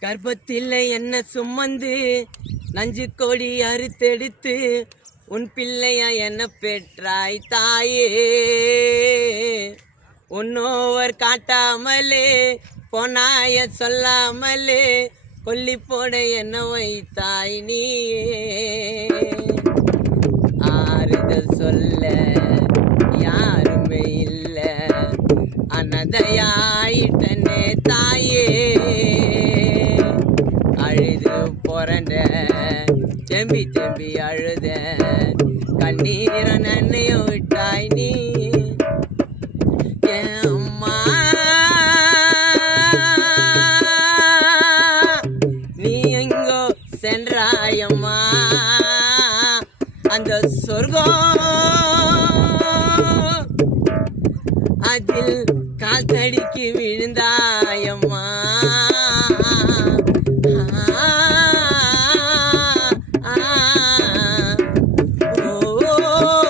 கர்ப்பத்தில் என்ன சுமந்து நஞ்சு கொடி அறுத்தெடுத்து உன் பிள்ளையா என்ன பெற்றாய் தாயே. உன்னோவர் காட்டாமலே பொனாய சொல்லாமலே கொல்லி போட என்ன வைத்தாய் நீயே. ஆறுதல் சொல்ல யாருமே இல்ல அனதையாயிட்டனே தாயே. அழுது பொறண்ட செம்பி செம்பி அழுத